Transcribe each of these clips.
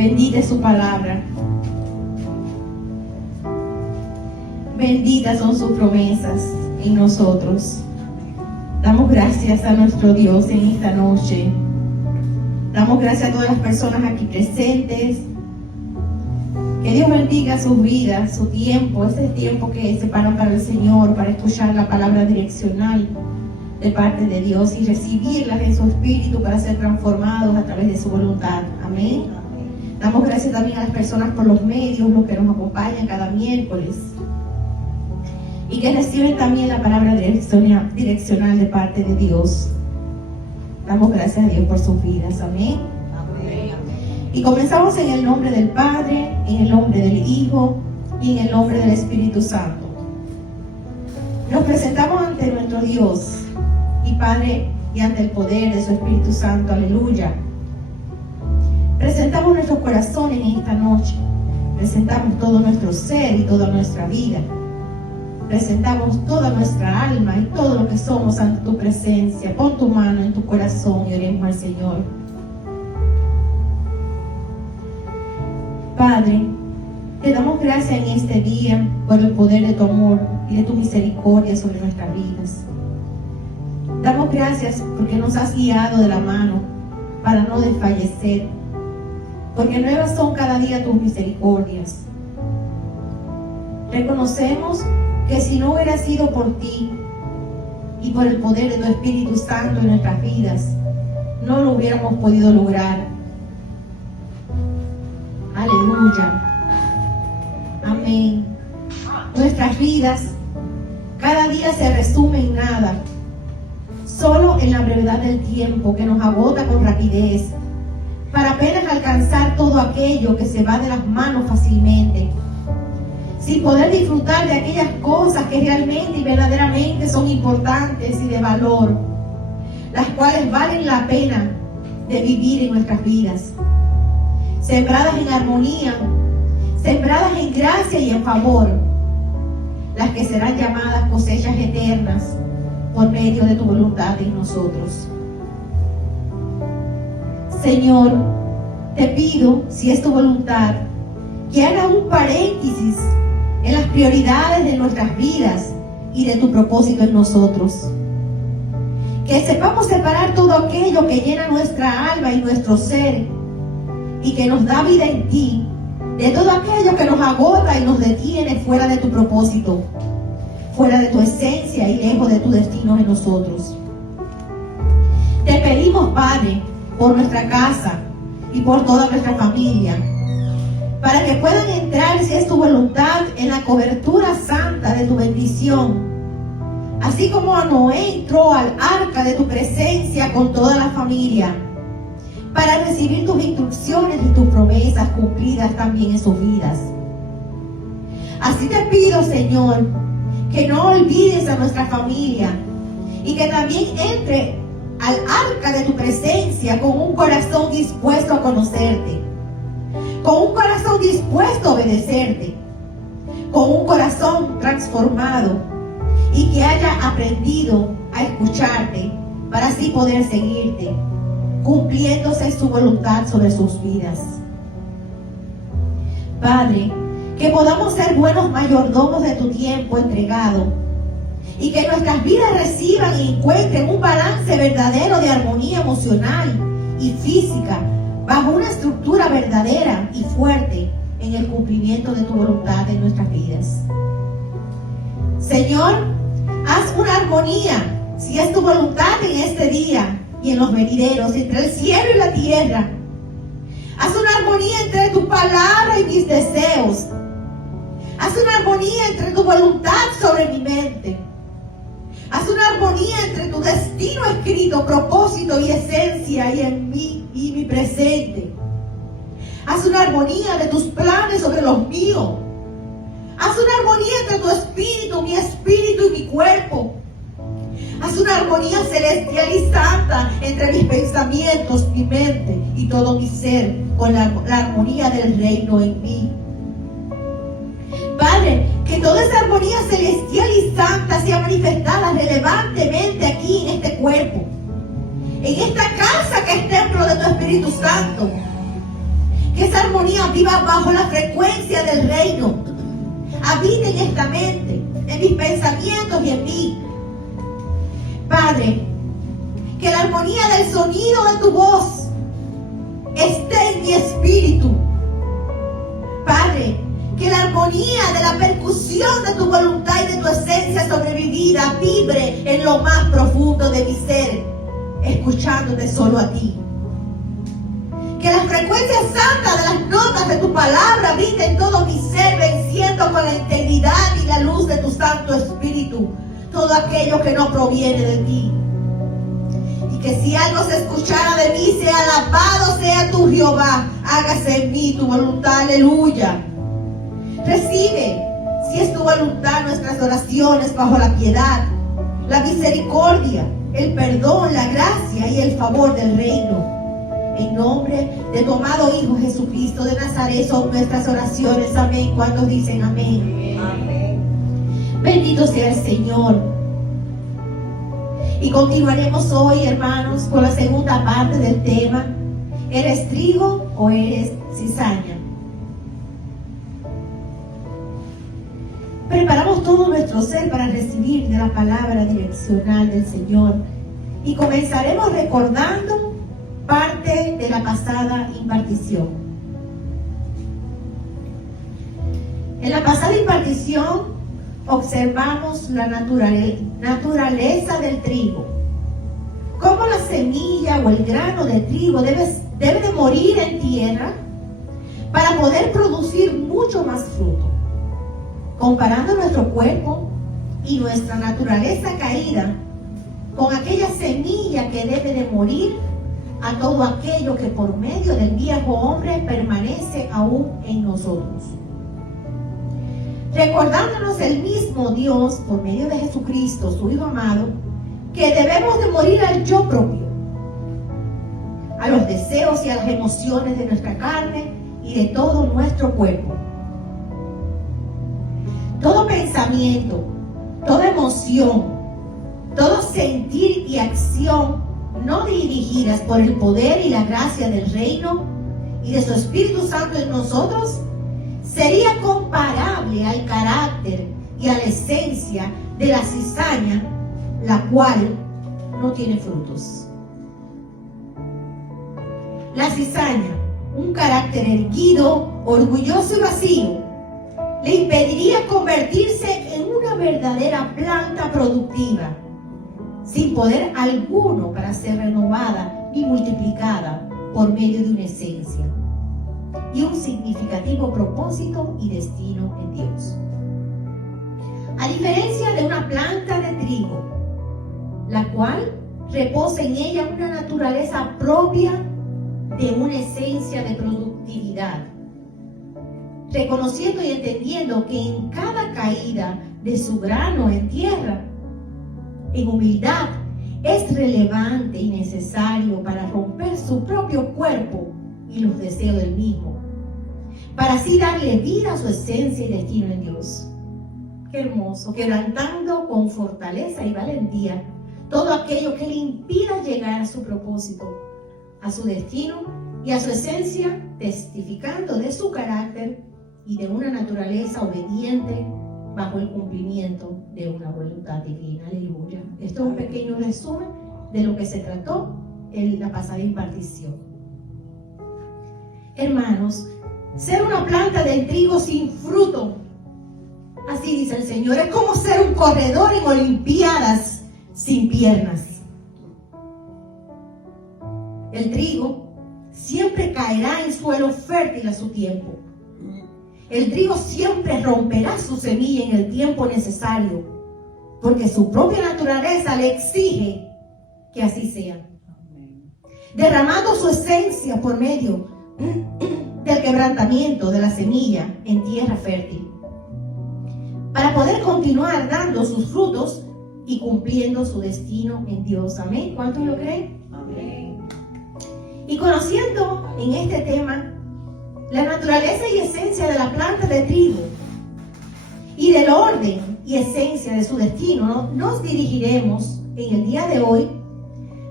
Bendita es su palabra. Benditas son sus promesas en nosotros. Damos gracias a nuestro Dios en esta noche. Damos gracias a todas las personas aquí presentes. Que Dios bendiga sus vidas, su tiempo, ese tiempo que separan para el Señor, para escuchar la palabra direccional de parte de Dios y recibirlas en su espíritu para ser transformados a través de su voluntad. Amén. Damos gracias también a las personas por los medios, los que nos acompañan cada miércoles y que reciben también la palabra direccional de parte de Dios. Damos gracias a Dios por sus vidas. Amén. Y comenzamos en el nombre del Padre, en el nombre del Hijo y en el nombre del Espíritu Santo. Nos presentamos ante nuestro Dios y Padre y ante el poder de su Espíritu Santo. Aleluya. Presentamos nuestros corazones en esta noche. Presentamos todo nuestro ser y toda nuestra vida. Presentamos toda nuestra alma y todo lo que somos ante tu presencia. Pon tu mano en tu corazón y oremos al Señor. Padre, te damos gracias en este día por el poder de tu amor y de tu misericordia sobre nuestras vidas. Damos gracias porque nos has guiado de la mano para no desfallecer, porque nuevas son cada día tus misericordias. Reconocemos que si no hubiera sido por ti y por el poder de tu Espíritu Santo en nuestras vidas, no lo hubiéramos podido lograr. Aleluya. Amén. Nuestras vidas cada día se resumen en nada, solo en la brevedad del tiempo que nos agota con rapidez, para apenas alcanzar todo aquello que se va de las manos fácilmente, sin poder disfrutar de aquellas cosas que realmente y verdaderamente son importantes y de valor, las cuales valen la pena de vivir en nuestras vidas, sembradas en armonía, sembradas en gracia y en favor, las que serán llamadas cosechas eternas por medio de tu voluntad en nosotros. Señor, te pido, si es tu voluntad, que haga un paréntesis en las prioridades de nuestras vidas y de tu propósito en nosotros. Que sepamos separar todo aquello que llena nuestra alma y nuestro ser y que nos da vida en ti, de todo aquello que nos agota y nos detiene fuera de tu propósito, fuera de tu esencia y lejos de tu destino en nosotros. Te pedimos, Padre, por nuestra casa y por toda nuestra familia, para que puedan entrar, si es tu voluntad, en la cobertura santa de tu bendición, así como Noé entró al arca de tu presencia con toda la familia, para recibir tus instrucciones y tus promesas cumplidas también en sus vidas. Así te pido, Señor, que no olvides a nuestra familia y que también entre al arca de tu presencia con un corazón dispuesto a conocerte, con un corazón dispuesto a obedecerte, con un corazón transformado y que haya aprendido a escucharte para así poder seguirte, cumpliéndose su voluntad sobre sus vidas. Padre, que podamos ser buenos mayordomos de tu tiempo entregado y que nuestras vidas reciban y encuentren un balance verdadero de armonía emocional y física bajo una estructura verdadera y fuerte en el cumplimiento de tu voluntad en nuestras vidas. Señor, haz una armonía, si es tu voluntad, en este día y en los venideros, entre el cielo y la tierra. Haz una armonía entre tu palabra y mis deseos. Haz una armonía entre tu voluntad sobre mi mente. Haz una armonía entre tu destino escrito, propósito y esencia y en mí y mi presente. Haz una armonía de tus planes sobre los míos. Haz una armonía entre tu espíritu, mi espíritu y mi cuerpo. Haz una armonía celestial y santa entre mis pensamientos, mi mente y todo mi ser, con la armonía del reino en mí. Padre, que toda esa armonía celestial y santa sea manifestada relevantemente aquí en este cuerpo, en esta casa que es templo de tu Espíritu Santo. Que esa esta armonía viva bajo la frecuencia del reino. Habita en esta mente, en mis pensamientos y en mí. Padre, que la armonía del sonido de tu voz esté en mi espíritu. Padre, que la armonía de la percusión de tu voluntad y de tu esencia sobre mi vida vibre en lo más profundo de mi ser, escuchándote solo a ti. Que la frecuencia santa de las notas de tu palabra habite en todo mi ser, venciendo con la integridad y la luz de tu Santo Espíritu todo aquello que no proviene de ti. Y que si algo se escuchara de mí, sea alabado sea tu Jehová, hágase en mí tu voluntad, aleluya. Recibe, si es tu voluntad, nuestras oraciones bajo la piedad, la misericordia, el perdón, la gracia y el favor del reino. En nombre de tu amado Hijo Jesucristo de Nazaret son nuestras oraciones. Amén. ¿Cuántos dicen amén? Amén. Bendito sea el Señor. Y continuaremos hoy, hermanos, con la segunda parte del tema. ¿Eres trigo o eres cizaña? Preparamos todo nuestro ser para recibir de la palabra direccional del Señor. Y comenzaremos recordando parte de la pasada impartición. En la pasada impartición observamos la naturaleza del trigo. Cómo la semilla o el grano de trigo debe de morir en tierra para poder producir mucho más fruto. Comparando nuestro cuerpo y nuestra naturaleza caída con aquella semilla que debe de morir a todo aquello que por medio del viejo hombre permanece aún en nosotros. Recordándonos el mismo Dios por medio de Jesucristo, su Hijo amado, que debemos de morir al yo propio, a los deseos y a las emociones de nuestra carne y de todo nuestro cuerpo. Todo pensamiento, toda emoción, todo sentir y acción no dirigidas por el poder y la gracia del reino y de su Espíritu Santo en nosotros, sería comparable al carácter y a la esencia de la cizaña, la cual no tiene frutos. La cizaña, un carácter erguido, orgulloso y vacío, le impediría convertirse en una verdadera planta productiva, sin poder alguno para ser renovada y multiplicada por medio de una esencia y un significativo propósito y destino en Dios. A diferencia de una planta de trigo, la cual reposa en ella una naturaleza propia de una esencia de productividad, reconociendo y entendiendo que en cada caída de su grano en tierra, en humildad, es relevante y necesario para romper su propio cuerpo y los deseos del mismo, para así darle vida a su esencia y destino en Dios. Qué hermoso, quebrantando con fortaleza y valentía todo aquello que le impida llegar a su propósito, a su destino y a su esencia, testificando de su carácter y de una naturaleza obediente bajo el cumplimiento de una voluntad divina. Aleluya. Esto es un pequeño resumen de lo que se trató en la pasada impartición. Hermanos, ser una planta de trigo sin fruto, así dice el Señor, es como ser un corredor en olimpiadas sin piernas. El trigo siempre caerá en suelo fértil a su tiempo. El trigo siempre romperá su semilla en el tiempo necesario, porque su propia naturaleza le exige que así sea, derramando su esencia por medio del quebrantamiento de la semilla en tierra fértil, para poder continuar dando sus frutos y cumpliendo su destino en Dios. Amén. ¿Cuántos lo creen? Amén. Y conociendo en este tema la naturaleza y esencia de la planta de trigo y del orden y esencia de su destino, nos dirigiremos en el día de hoy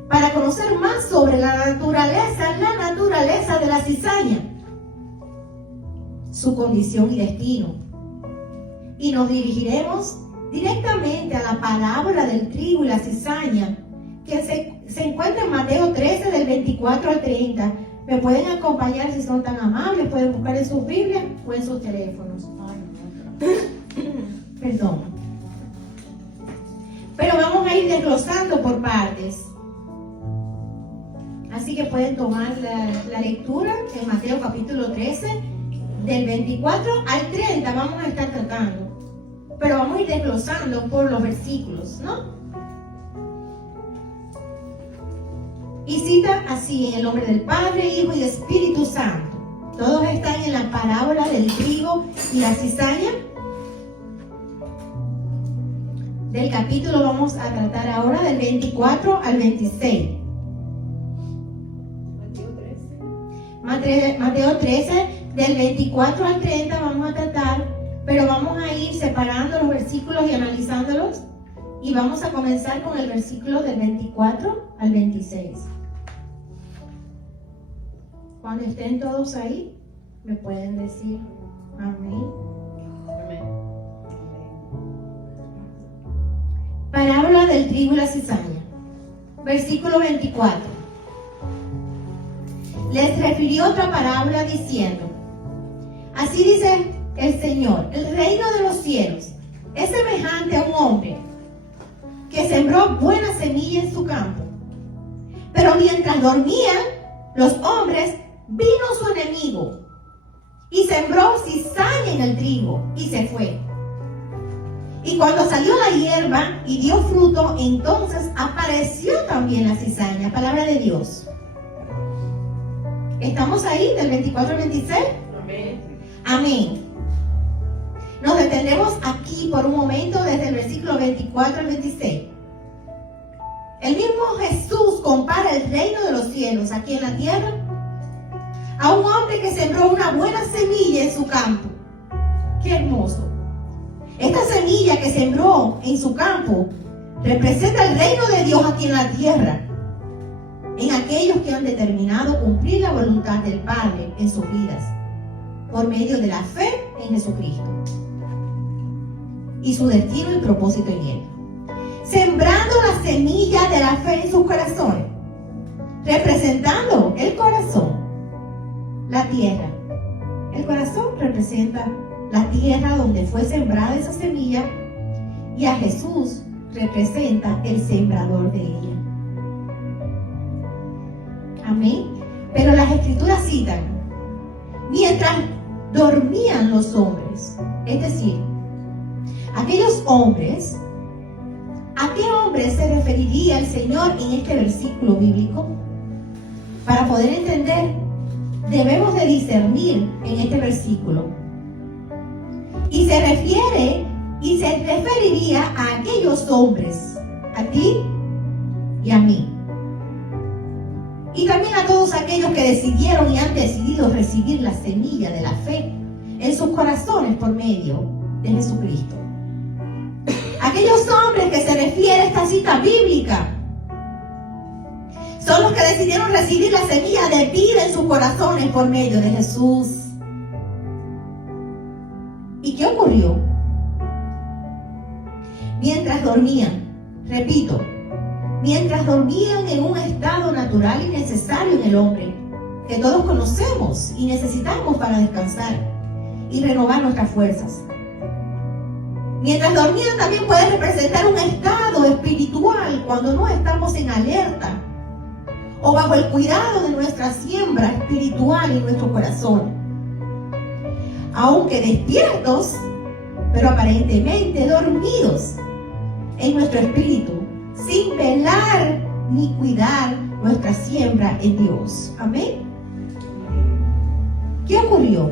para conocer más sobre la naturaleza de la cizaña su condición y destino. Y nos dirigiremos directamente a la parábola del trigo y la cizaña, que se encuentra en Mateo 13, del 24 al 30. Me pueden acompañar si son tan amables, pueden buscar en sus Biblias o en sus teléfonos. Perdón. Pero vamos a ir desglosando por partes. Así que pueden tomar la lectura en Mateo capítulo 13, del 24 al 30 vamos a estar tratando. Pero vamos a ir desglosando por los versículos, ¿no? Y cita así, en el nombre del Padre, Hijo y Espíritu Santo. Todos están en la parábola del trigo y la cizaña. Del capítulo vamos a tratar ahora del 24 al 26. Mateo 13, del 24 al 30 vamos a tratar, pero vamos a ir separando los versículos y analizándolos. Y vamos a comenzar con el versículo del 24 al 26. Cuando estén todos ahí, me pueden decir amén. Amén. Parábola del trigo y la cizaña. Versículo 24. Les refirió otra parábola diciendo: así dice el Señor, el reino de los cielos es semejante a un hombre que sembró buena semilla en su campo. Pero mientras dormían los hombres, vino su enemigo y sembró cizaña en el trigo y se fue. Y cuando salió la hierba y dio fruto, entonces apareció también la cizaña. Palabra de Dios. ¿Estamos ahí del 24 al 26? Amén. Amén. Nos detendremos aquí por un momento desde el versículo 24 al 26. El mismo Jesús compara el reino de los cielos aquí en la tierra a un hombre que sembró una buena semilla en su campo. ¡Qué hermoso! Esta semilla que sembró en su campo representa el reino de Dios aquí en la tierra, en aquellos que han determinado cumplir la voluntad del Padre en sus vidas, por medio de la fe en Jesucristo y su destino y propósito en Él. Sembrando la semilla de la fe en sus corazones, representando el corazón, la tierra. El corazón representa la tierra donde fue sembrada esa semilla, y a Jesús representa el sembrador de ella. Amén. Pero las Escrituras citan: mientras dormían los hombres, es decir, aquellos hombres. ¿A qué hombre se referiría el Señor en este versículo bíblico? Para poder entender, debemos de discernir en este versículo. Y se referiría a aquellos hombres, a ti y a mí. Y también a todos aquellos que decidieron y han decidido recibir la semilla de la fe en sus corazones por medio de Jesucristo. Aquellos hombres que se refiere a esta cita bíblica son los que decidieron recibir la semilla de vida en sus corazones por medio de Jesús. ¿Y qué ocurrió? Mientras dormían, repito, mientras dormían en un estado natural y necesario en el hombre, que todos conocemos y necesitamos para descansar y renovar nuestras fuerzas. Mientras dormían también puede representar un estado espiritual cuando no estamos en alerta o bajo el cuidado de nuestra siembra espiritual en nuestro corazón. Aunque despiertos, pero aparentemente dormidos en nuestro espíritu, sin velar ni cuidar nuestra siembra en Dios. Amén. ¿Qué ocurrió?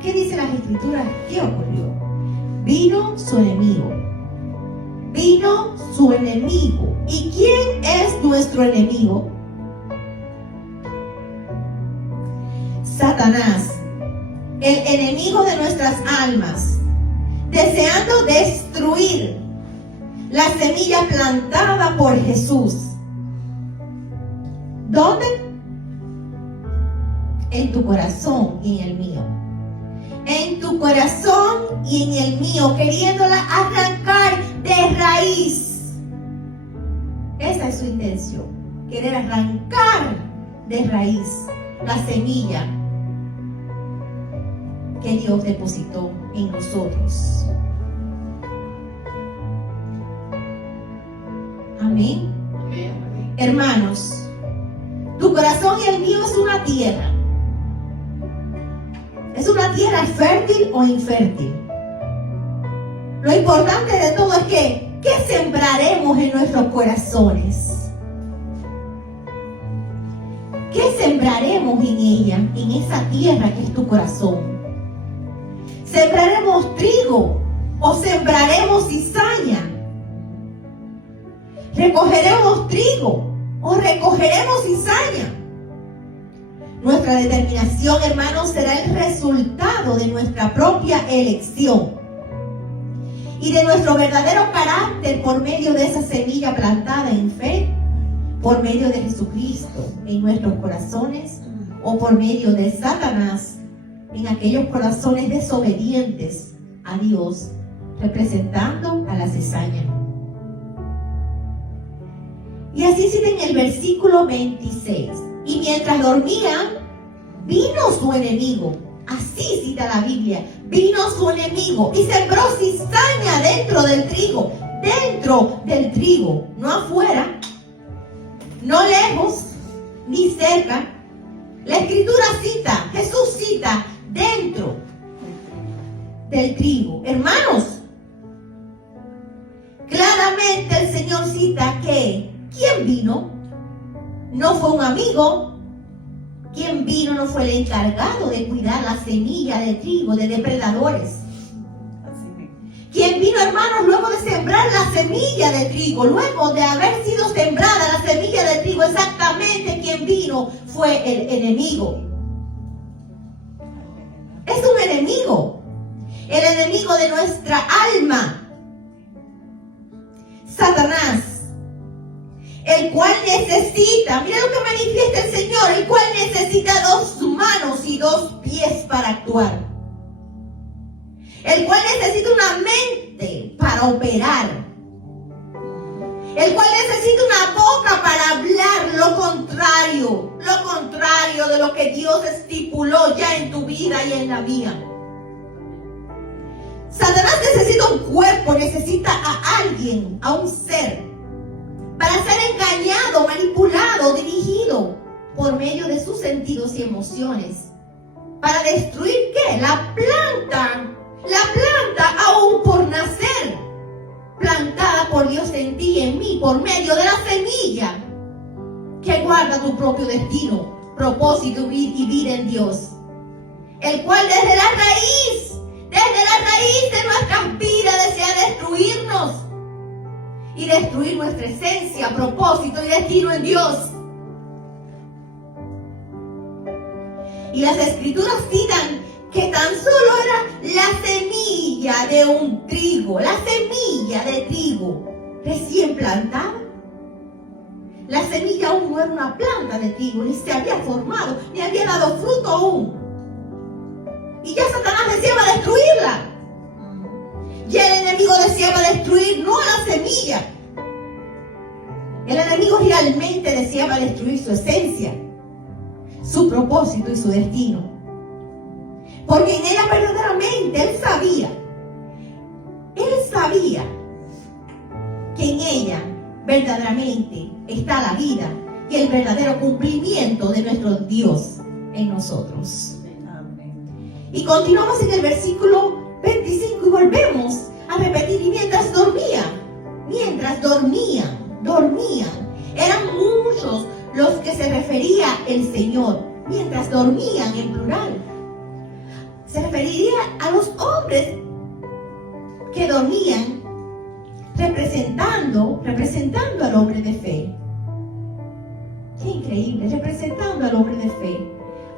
¿Qué dicen las Escrituras? ¿Qué ocurrió? Vino su enemigo. Vino su enemigo. ¿Y quién es nuestro enemigo? Satanás, el enemigo de nuestras almas, deseando destruir la semilla plantada por Jesús. ¿Dónde? en tu corazón y en el mío. En tu corazón y en el mío, queriéndola arrancar de raíz. Esa es su intención, querer arrancar de raíz la semilla que Dios depositó en nosotros. Amén. Hermanos, tu corazón y el mío es una tierra. ¿Es una tierra fértil o infértil? Lo importante de todo es que, ¿qué sembraremos en nuestros corazones? ¿Qué sembraremos en ella, en esa tierra que es tu corazón? ¿Sembraremos trigo o sembraremos cizaña? ¿Recogeremos trigo o recogeremos cizaña? Nuestra determinación, hermanos, será el resultado de nuestra propia elección y de nuestro verdadero carácter por medio de esa semilla plantada en fe, por medio de Jesucristo en nuestros corazones o por medio de Satanás en aquellos corazones desobedientes a Dios, representando a la cizaña. Y así cita en el versículo 26. Y mientras dormían, vino su enemigo. Así cita la Biblia. Vino su enemigo y sembró cizaña dentro del trigo. Dentro del trigo. No afuera, no lejos, ni cerca. La Escritura cita, Jesús cita, dentro del trigo. Hermanos, claramente el Señor cita que ¿quién vino? No fue un amigo. Quien vino no fue el encargado de cuidar la semilla de trigo de depredadores. Quien vino, hermanos, luego de sembrar la semilla de trigo, luego de haber sido sembrada la semilla de trigo, exactamente quien vino fue el enemigo. Es un enemigo. El enemigo de nuestra alma. Satanás. El cual necesita, mira lo que manifiesta el Señor, el cual necesita 2 manos y 2 pies para actuar. El cual necesita una mente para operar. El cual necesita una boca para hablar lo contrario de lo que Dios estipuló ya en tu vida y en la mía. Satanás necesita un cuerpo, necesita a alguien, a un ser, para ser engañado, manipulado, dirigido por medio de sus sentidos y emociones. ¿Para destruir qué? La planta aún por nacer, plantada por Dios en ti y en mí, por medio de la semilla que guarda tu propio destino, propósito y vida en Dios. El cual desde la raíz de nuestras vidas desea destruirnos y destruir nuestra esencia, propósito y destino en Dios. Y las Escrituras citan que tan solo era la semilla de un trigo, la semilla de trigo recién plantada. La semilla aún no era una planta de trigo, ni se había formado, ni había dado fruto aún. Y ya Satanás deseaba destruirla. Y el enemigo deseaba destruir no a la semilla. El enemigo realmente deseaba destruir su esencia, su propósito y su destino. Porque en ella verdaderamente él sabía que en ella verdaderamente está la vida y el verdadero cumplimiento de nuestro Dios en nosotros. Y continuamos en el versículo 25 y volvemos a repetir. Y mientras dormían, eran muchos los que se refería el Señor, mientras dormían en plural. Se referiría a los hombres que dormían, representando al hombre de fe. Qué increíble, representando al hombre de fe.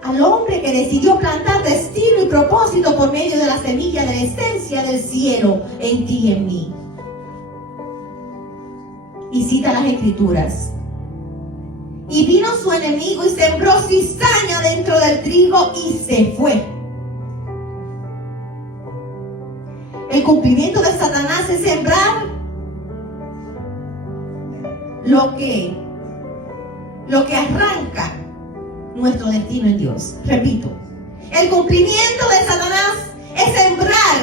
Al hombre que decidió plantar destino y propósito por medio de la semilla de la esencia del cielo en ti y en mí. Y cita las Escrituras. Y vino su enemigo y sembró cizaña dentro del trigo y se fue. El cumplimiento de Satanás es sembrar lo que arranca nuestro destino en Dios. Repito, el cumplimiento de Satanás es sembrar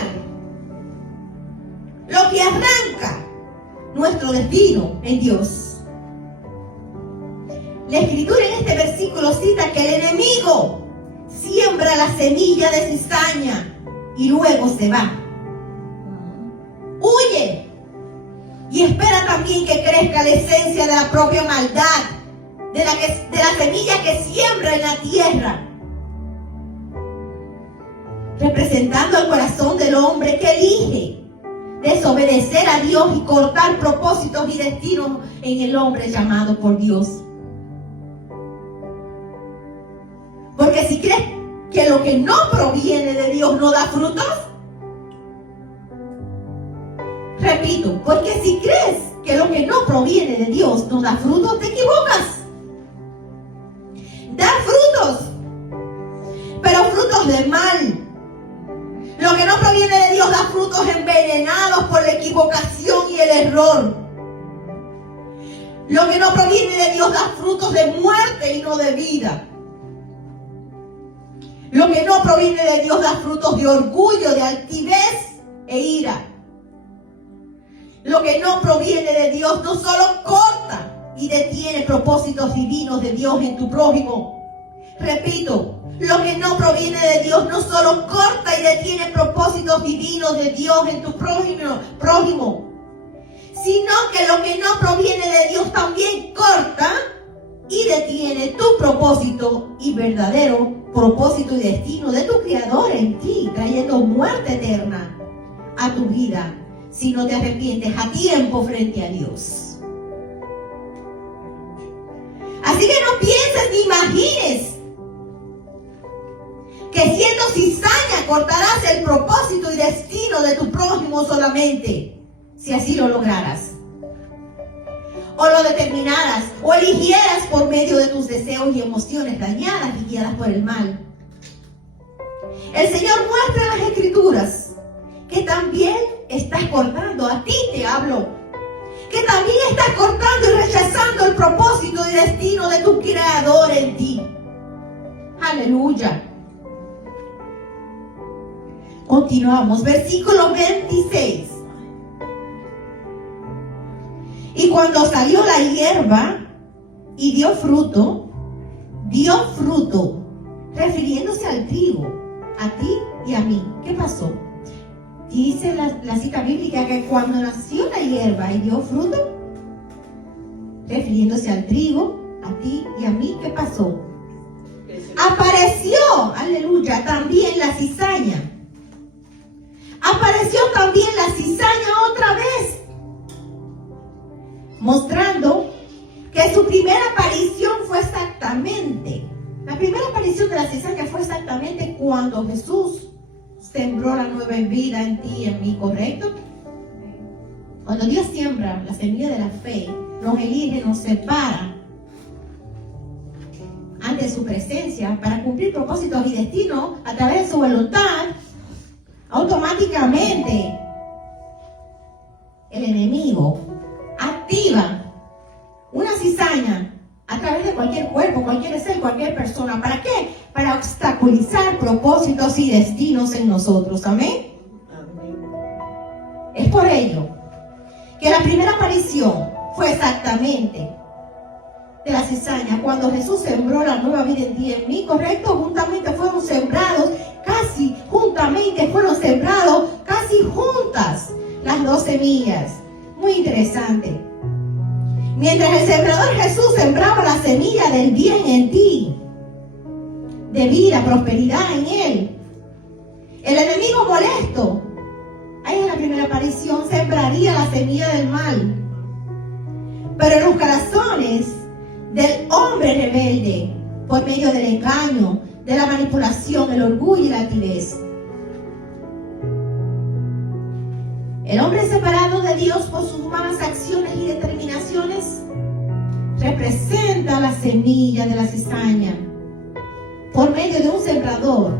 lo que arranca nuestro destino en Dios. La escritura en este versículo cita que el enemigo siembra la semilla de cizaña y luego se va. Huye y espera también que crezca la esencia de la propia maldad, de la semilla que siembra en la tierra, representando el corazón del hombre que elige desobedecer a Dios y cortar propósitos y destinos en el hombre llamado por Dios. Porque si crees que lo que no proviene de Dios no da frutos, repito, porque si crees que lo que no proviene de Dios no da frutos, te equivocas. Da frutos, pero frutos de mal. Lo que no proviene de Dios da frutos envenenados por la equivocación y el error. Lo que no proviene de Dios da frutos de muerte y no de vida. Lo que no proviene de Dios da frutos de orgullo, de altivez e ira. Lo que no proviene de Dios no solo corta y detiene propósitos divinos de Dios en tu prójimo. Repito, lo que no proviene de Dios no solo corta y detiene propósitos divinos de Dios en tu prójimo, sino que lo que no proviene de Dios también corta y detiene tu propósito y verdadero propósito y destino de tu Creador en ti, trayendo muerte eterna a tu vida si no te arrepientes a tiempo frente a Dios. Así que no pienses ni imagines que siendo cizaña cortarás el propósito y destino de tu prójimo solamente, si así lo lograras, o lo determinaras, o eligieras por medio de tus deseos y emociones dañadas y guiadas por el mal. El Señor muestra en las Escrituras que también estás cortando, a ti te hablo, que también estás cortando y rechazando el propósito y destino de tu Creador en ti. Aleluya. Continuamos, versículo 26. Y cuando salió la hierba y dio fruto, refiriéndose al trigo, a ti y a mí. ¿Qué pasó? Dice la cita bíblica que cuando nació la hierba y dio fruto, refiriéndose al trigo, a ti y a mí, ¿qué pasó? Apareció, aleluya, también la cizaña. Apareció también la cizaña otra vez, mostrando que su primera aparición fue exactamente, la primera aparición de la cizaña fue exactamente cuando Jesús sembró la nueva vida en ti y en mí, ¿correcto? Cuando Dios siembra la semilla de la fe, nos elige, nos separa ante su presencia para cumplir propósitos y destinos a través de su voluntad. Automáticamente el enemigo activa una cizaña a través de cualquier cuerpo, cualquier ser, cualquier persona. ¿Para qué? Para obstaculizar propósitos y destinos en nosotros. ¿Amén? Es por ello que la primera aparición fue exactamente de la cizaña, cuando Jesús sembró la nueva vida en ti y en mí, ¿correcto? Juntamente fueron sembrados casi juntas las dos semillas. Muy interesante. Mientras el sembrador Jesús sembraba la semilla del bien en ti, de vida, prosperidad en él, el enemigo molesto, ahí en la primera aparición, sembraría la semilla del mal. Pero en los corazones del hombre rebelde, por medio del engaño, de la manipulación, el orgullo y la altivez, el hombre separado de Dios por sus malas acciones y determinaciones representa la semilla de la cizaña por medio de un sembrador,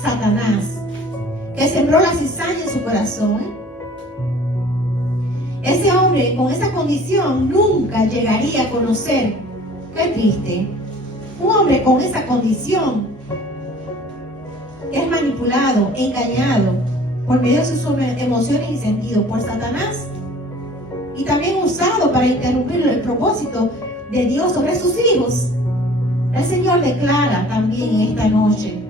Satanás, que sembró la cizaña en su corazón. Ese hombre con esa condición nunca llegaría a conocer. Qué triste. Un hombre con esa condición que es manipulado, engañado por medio de sus emociones y sentidos por Satanás, y también usado para interrumpir el propósito de Dios sobre sus hijos. El Señor declara también en esta noche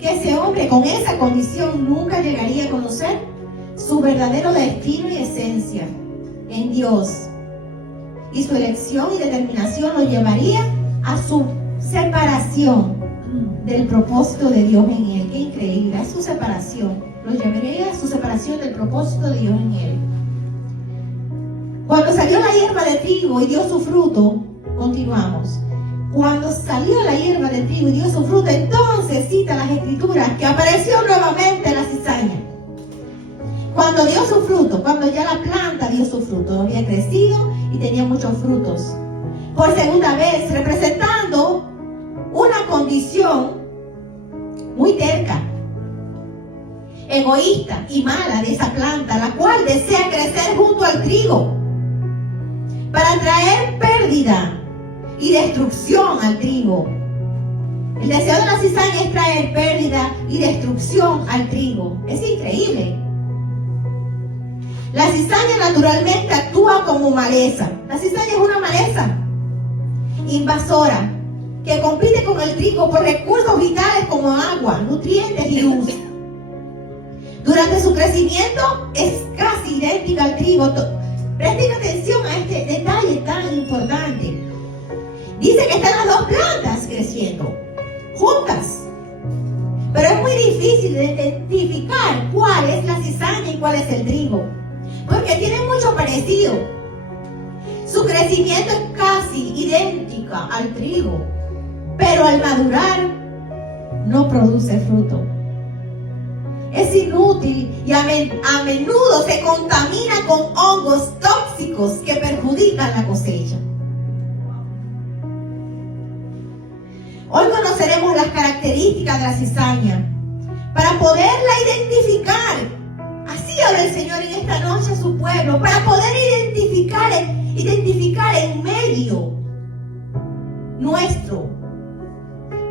que ese hombre con esa condición nunca llegaría a conocer su verdadero destino y esencia en Dios, y su elección y determinación lo llevaría a su separación del propósito de Dios en él. Qué increíble, a su separación, lo llevaría a su separación del propósito de Dios en él. Cuando salió la hierba de trigo y dio su fruto, continuamos. Cuando salió la hierba de trigo y dio su fruto, entonces cita las escrituras que apareció nuevamente la cizaña. Cuando dio su fruto, cuando ya la planta dio su fruto, había crecido y tenía muchos frutos. Por segunda vez, representando una condición muy terca, egoísta y mala de esa planta, la cual desea crecer junto al trigo para traer pérdida y destrucción al trigo. El deseo de la cizaña es traer pérdida y destrucción al trigo. Es increíble. La cizaña naturalmente actúa como maleza. La cizaña es una maleza invasora que compite con el trigo por recursos vitales como agua, nutrientes y luz. Durante su crecimiento es casi idéntica al trigo. Presten atención a este detalle tan importante. Dice que están las dos plantas creciendo juntas, pero es muy difícil de identificar cuál es la cizaña y cuál es el trigo, porque tienen mucho parecido. Su crecimiento es casi idéntica al trigo, pero al madurar no produce fruto. Es inútil y a menudo se contamina con hongos tóxicos que perjudican la cosecha. Hoy conoceremos las características de la cizaña para poderla identificar. Así habla el Señor en esta noche a su pueblo, para poder identificar en medio nuestro,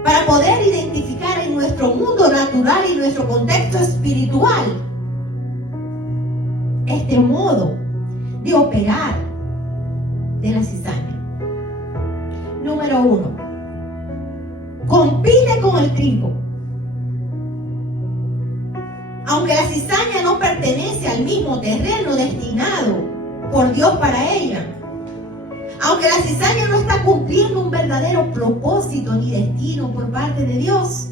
para poder identificar en nuestro mundo natural y nuestro contexto espiritual este modo de operar de la cizaña. Número 1, compite con el trigo. Aunque la cizaña no pertenece al mismo terreno destinado por Dios para ella, aunque la cizaña no está cumpliendo un verdadero propósito ni destino por parte de Dios,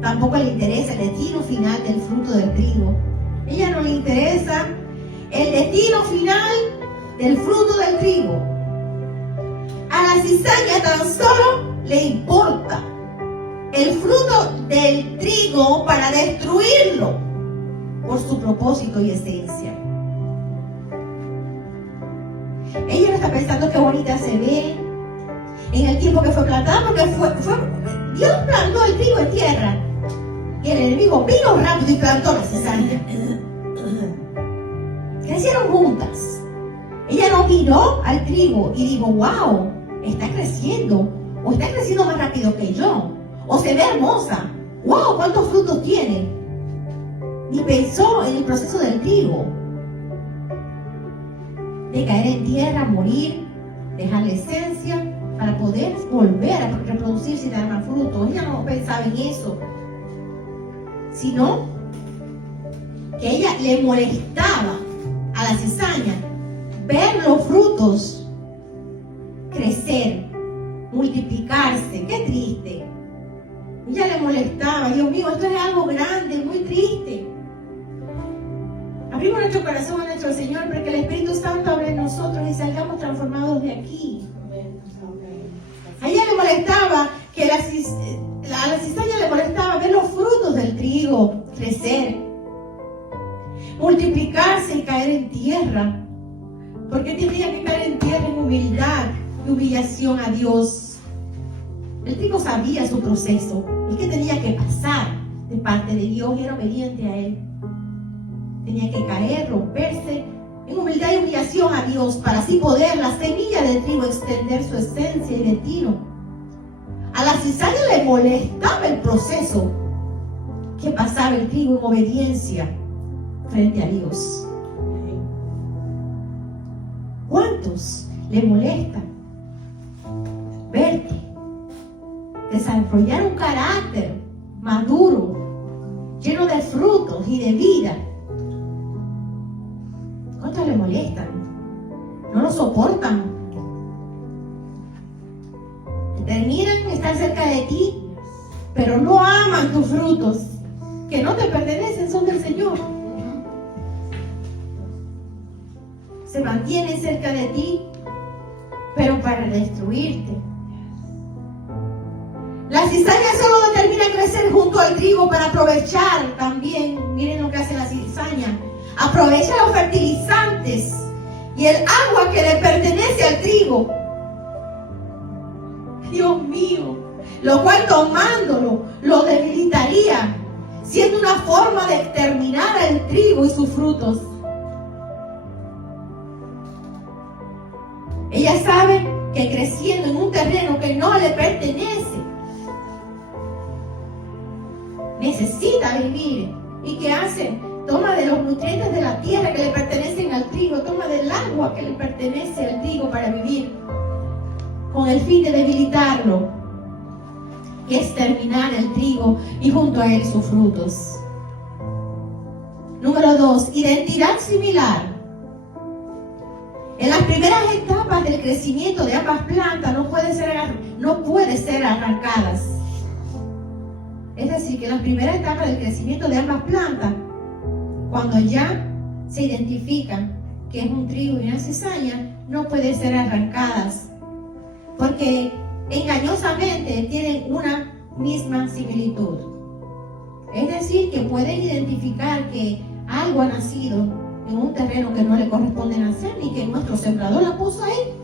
tampoco le interesa el destino final del fruto del trigo. A ella no le interesa el destino final del fruto del trigo. A la cizaña tan solo le importa el fruto del trigo para destruirlo por su propósito y esencia. Ella no está pensando qué bonita se ve en el tiempo que fue plantada, porque Dios plantó el trigo en tierra y el enemigo vino rápido y plantó la cizaña. Crecieron juntas. Ella no miró al trigo y dijo: wow, está creciendo, o está creciendo más rápido que yo, o se ve hermosa, wow, cuántos frutos tiene. Ni pensó en el proceso del trigo, de caer en tierra, morir, dejar la esencia para poder volver a reproducirse y dar más frutos. Ella no pensaba en eso, sino que ella le molestaba a la cizaña ver los frutos crecer, multiplicarse. Qué triste. Ella le molestaba: Dios mío, esto es algo grande, muy triste. Abrimos nuestro corazón a nuestro Señor para que el Espíritu Santo hable en nosotros y salgamos transformados de aquí. A ella le molestaba que a la cizaña le molestaba ver los frutos del trigo crecer, multiplicarse y caer en tierra Porque tenía que caer en tierra en humildad y humillación a Dios. El trigo sabía su proceso, el que tenía que pasar de parte de Dios y era obediente a Él. Tenía que caer, romperse en humildad y humillación a Dios para así poder la semilla del trigo extender su esencia y destino. A la cizaña le molestaba el proceso que pasaba el trigo en obediencia frente a Dios. ¿Cuántos le molesta verte desarrollar un carácter maduro, lleno de frutos y de vida? ¿Cuántos le molestan? No lo soportan. Determinan estar cerca de ti, pero no aman tus frutos, que no te pertenecen, son del Señor. Se mantienen cerca de ti, pero para destruirte. La cizaña solo determina crecer junto al trigo para aprovechar también. Miren lo que hace la cizaña. Aprovecha los fertilizantes y el agua que le pertenece al trigo. Dios mío, lo cual tomándolo lo debilitaría, siendo una forma de exterminar al trigo y sus frutos. Ella sabe que creciendo en un terreno que no le pertenece, necesita vivir. ¿Y qué hace? Toma de los nutrientes de la tierra que le pertenecen al trigo, toma del agua que le pertenece al trigo para vivir, con el fin de debilitarlo y exterminar el trigo y junto a él sus frutos. Número 2, identidad similar. En las primeras etapas del crecimiento de ambas plantas no puede ser arrancadas. Es decir, que en las primeras etapas del crecimiento de ambas plantas, cuando ya se identifican que es un trigo y una cizaña, no pueden ser arrancadas, porque engañosamente tienen una misma similitud. Es decir, que pueden identificar que algo ha nacido en un terreno que no le corresponde nacer, ni que nuestro sembrador la puso ahí.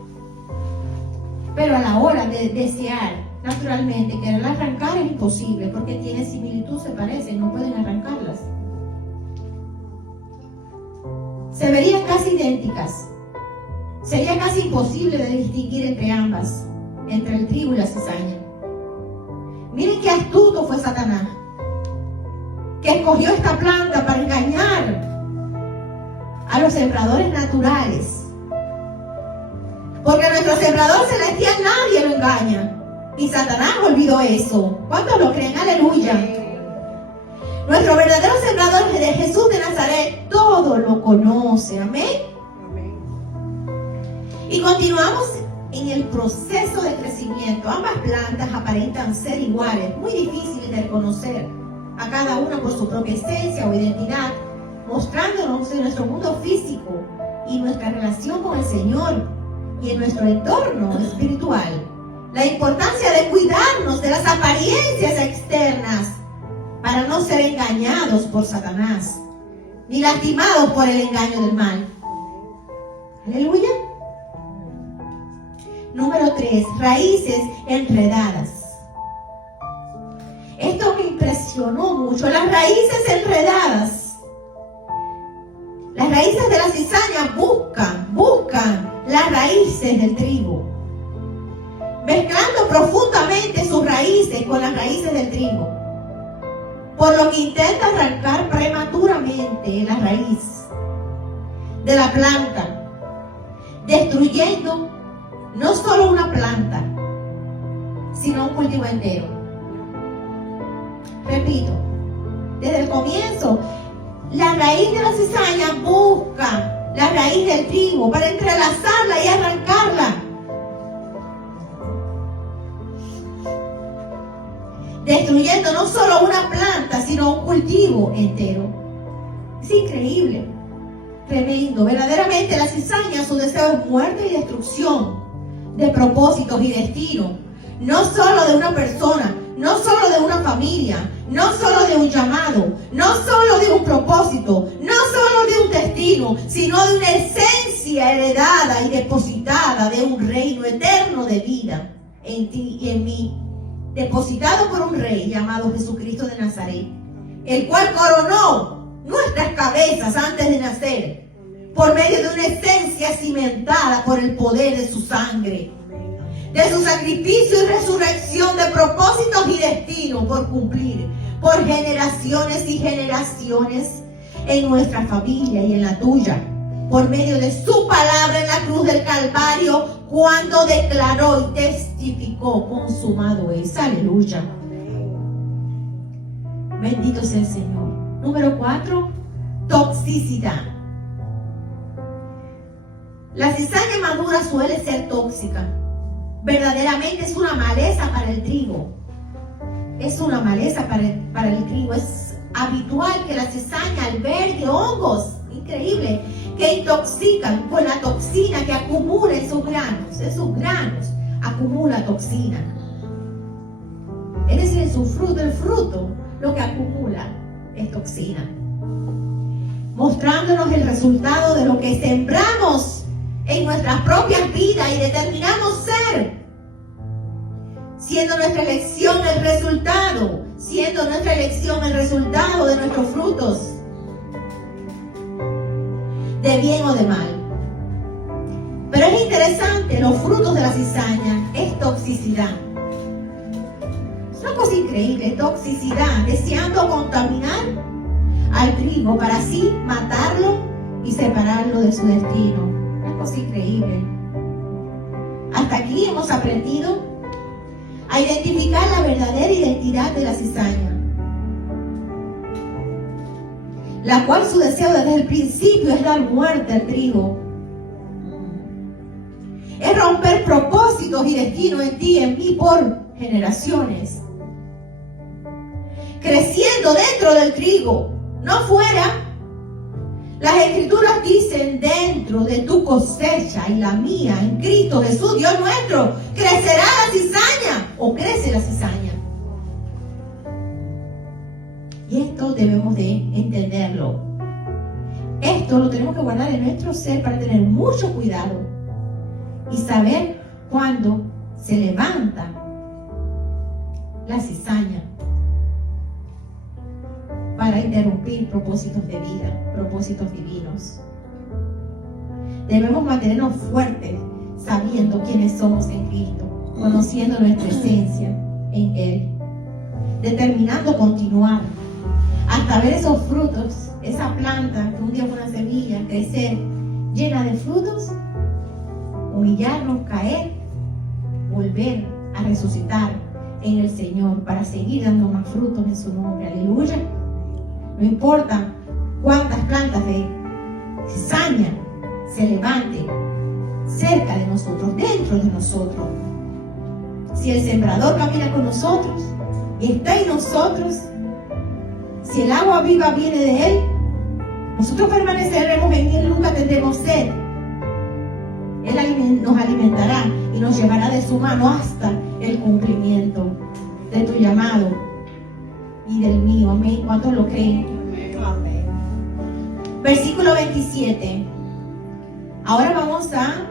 Pero a la hora de desear, naturalmente, quererla arrancar es imposible, porque tienen similitud, se parecen, no pueden arrancarlas. Se verían casi idénticas. Sería casi imposible de distinguir entre ambas, entre el trigo y la cizaña. Miren qué astuto fue Satanás, que escogió esta planta para engañar a los sembradores naturales. Porque a nuestro sembrador celestial nadie lo engaña. Y Satanás olvidó eso. ¿Cuántos lo creen? Aleluya. Nuestro verdadero sembrador de Jesús de Nazaret todo lo conoce. Amén. Y continuamos en el proceso de crecimiento. Ambas plantas aparentan ser iguales, muy difíciles de reconocer a cada una por su propia esencia o identidad, mostrándonos en nuestro mundo físico y nuestra relación con el Señor y en nuestro entorno espiritual. La importancia de cuidarnos de las apariencias externas para no ser engañados por Satanás, ni lastimados por el engaño del mal. Aleluya. Número 3, raíces enredadas. Esto me impresionó mucho, las raíces enredadas. Las raíces de la cizaña buscan las raíces del trigo, mezclando profundamente sus raíces con las raíces del trigo, por lo que intenta arrancar prematuramente la raíz de la planta, destruyendo no solo una planta, sino un cultivo entero. Repito, desde el comienzo, la raíz de la cizaña busca la raíz del trigo para entrelazarla y arrancarla, destruyendo no solo una planta, sino un cultivo entero. Es increíble, tremendo. Verdaderamente la cizaña, su deseo es muerte y destrucción de propósitos y destino, no solo de una persona, no solo de una familia, no solo de un llamado, no solo de un propósito, no solo de un destino, sino de una esencia heredada y depositada de un reino eterno de vida en ti y en mí, depositado por un rey llamado Jesucristo de Nazaret, el cual coronó nuestras cabezas antes de nacer, por medio de una esencia cimentada por el poder de su sangre, de su sacrificio y resurrección, de propósitos y destinos por cumplir, por generaciones y generaciones en nuestra familia y en la tuya, por medio de su palabra en la cruz del Calvario, cuando declaró y testificó: consumado es. Aleluya. Bendito sea el Señor. Número 4, toxicidad. La cizaña madura suele ser tóxica. Verdaderamente es una maleza para el trigo. Es una maleza para el trigo. Es habitual que la cizaña albergue hongos, increíble, que intoxican con la toxina que acumula en sus granos. En sus granos acumula toxina. Es decir, en su fruto, el fruto, lo que acumula es toxina. Mostrándonos el resultado de lo que sembramos en nuestras propias vidas y determinamos ser, siendo nuestra elección el resultado, siendo nuestra elección el resultado de nuestros frutos, de bien o de mal. Pero es interesante, los frutos de la cizaña es toxicidad. Es una cosa increíble, toxicidad, deseando contaminar al trigo para así matarlo y separarlo de su destino. Una cosa increíble. Hasta aquí hemos aprendido a identificar la verdadera identidad de la cizaña, la cual su deseo desde el principio es dar muerte al trigo. Es romper propósitos y destinos en ti y en mí por generaciones. Creciendo dentro del trigo, no fuera. Las Escrituras dicen: dentro de tu cosecha y la mía, en Cristo Jesús, Dios nuestro, crecerá la cizaña, o crece la cizaña. Y esto debemos de entenderlo. Esto lo tenemos que guardar en nuestro ser para tener mucho cuidado y saber cuándo se levanta la cizaña para interrumpir propósitos de vida, propósitos divinos. Debemos mantenernos fuertes sabiendo quiénes somos en Cristo, conociendo nuestra esencia en Él, determinando continuar hasta ver esos frutos, esa planta que un día fue una semilla, crecer llena de frutos, humillarnos, caer, volver a resucitar en el Señor para seguir dando más frutos en su nombre. Aleluya. No importa cuántas plantas de cizaña se levanten cerca de nosotros, dentro de nosotros. Si el sembrador camina con nosotros y está en nosotros, si el agua viva viene de Él, nosotros permaneceremos en Él, nunca tendremos sed. Él nos alimentará y nos llevará de su mano hasta el cumplimiento de tu llamado y del mío. Amén. ¿Cuántos lo creen? Amén. Versículo 27. Ahora vamos a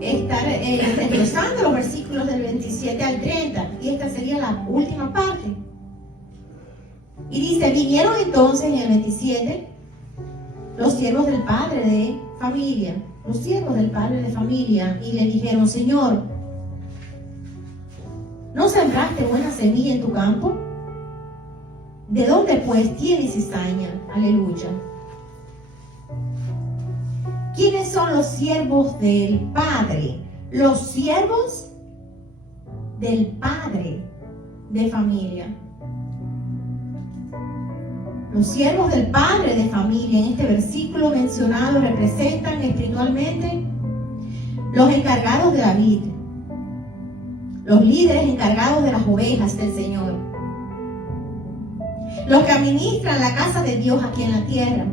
estar desglosando los versículos del 27 al 30. Y esta sería la última parte. Y dice: vinieron entonces en el 27 los siervos del padre de familia, los siervos del padre de familia, y le dijeron: Señor, ¿no sembraste buena semilla en tu campo? ¿De dónde pues tienes cizaña? Aleluya. ¿Quiénes son los siervos del Padre? Los siervos del Padre de familia. Los siervos del Padre de familia en este versículo mencionado representan espiritualmente los encargados de la vid, los líderes encargados de las ovejas del Señor, los que administran la casa de Dios aquí en la tierra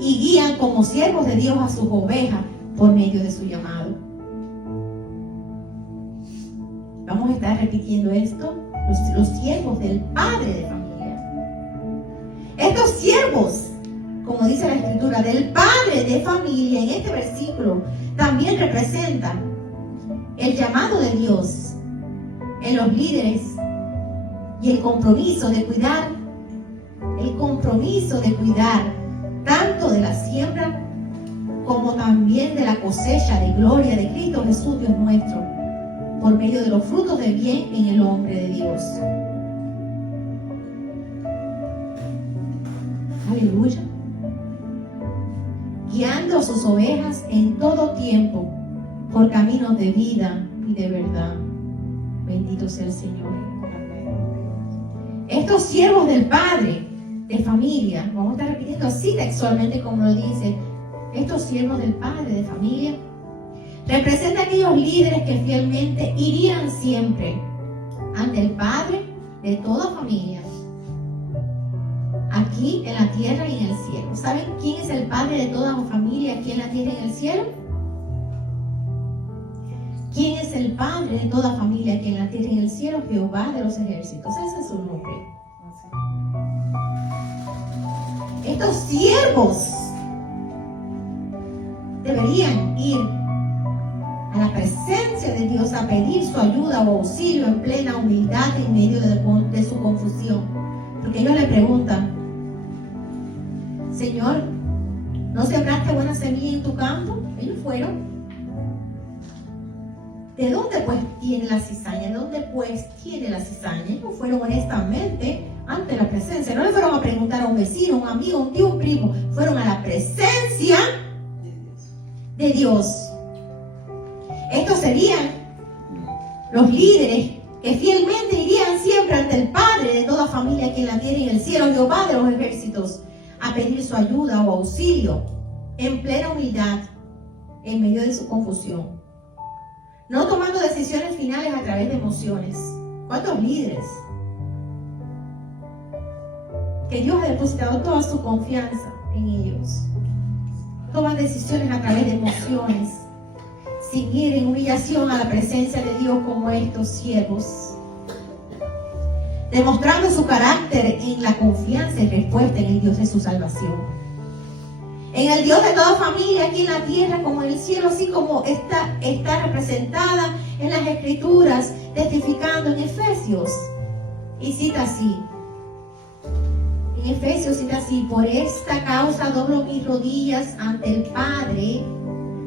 y guían como siervos de Dios a sus ovejas por medio de su llamado. Vamos a estar repitiendo esto los siervos del padre de familia. Estos siervos, como dice la escritura, del padre de familia, en este versículo, también representan el llamado de Dios en los líderes y el compromiso de cuidar tanto de la siembra como también de la cosecha de gloria de Cristo Jesús, Dios nuestro, por medio de los frutos del bien en el hombre de Dios. Aleluya. Guiando a sus ovejas en todo tiempo por caminos de vida y de verdad. Bendito sea el Señor. Estos siervos del Padre de familia, vamos a estar repitiendo así textualmente como lo dice, estos siervos del Padre de familia representan aquellos líderes que fielmente irían siempre ante el Padre de toda familia, aquí en la tierra y en el cielo. ¿Saben quién es el Padre de toda familia aquí en la tierra y en el cielo? ¿Quién es el Padre de toda familia aquí en la tierra y en el cielo? Jehová de los ejércitos. Ese es su nombre. Estos siervos deberían ir a la presencia de Dios a pedir su ayuda o auxilio en plena humildad en medio de su confusión. Porque ellos le preguntan: Señor, ¿no sembraste buena semilla en tu campo? Ellos fueron. ¿De dónde pues tiene la cizaña? ¿De dónde pues tiene la cizaña? Ellos fueron honestamente ante la presencia. No le fueron a preguntar a un vecino, un amigo, un tío, un primo. Fueron a la presencia de Dios. Estos serían los líderes que fielmente irían siempre ante el Padre de toda familia aquí en la tierra y en el cielo, Jehová de los ejércitos, a pedir su ayuda o auxilio en plena humildad en medio de su confusión, no tomando decisiones finales a través de emociones. ¿Cuántos líderes que Dios ha depositado toda su confianza en ellos toman decisiones a través de emociones, sin ir en humillación a la presencia de Dios como estos siervos, demostrando su carácter en la confianza y respuesta en el Dios de su salvación, en el Dios de toda familia aquí en la tierra como en el cielo, así como está representada en las Escrituras, testificando en Efesios. Y cita así, en Efesios cita así: por esta causa doblo mis rodillas ante el Padre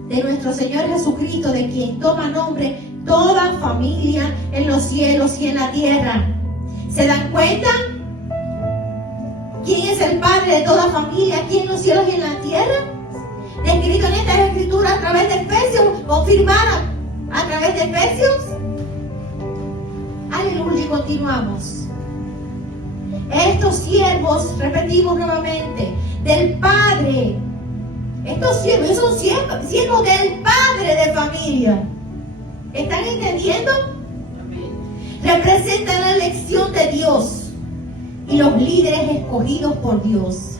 de nuestro Señor Jesucristo, de quien toma nombre toda familia en los cielos y en la tierra. ¿Se dan cuenta? ¿Quién es el Padre de toda familia aquí en los cielos y en la tierra? Descrito en esta escritura a través de Efesios, confirmada a través de Efesios. Aleluya, y continuamos. Estos siervos, repetimos nuevamente, del Padre. Estos siervos son siervos del Padre de familia. ¿Están entendiendo? Representan la elección de Dios y los líderes escogidos por Dios,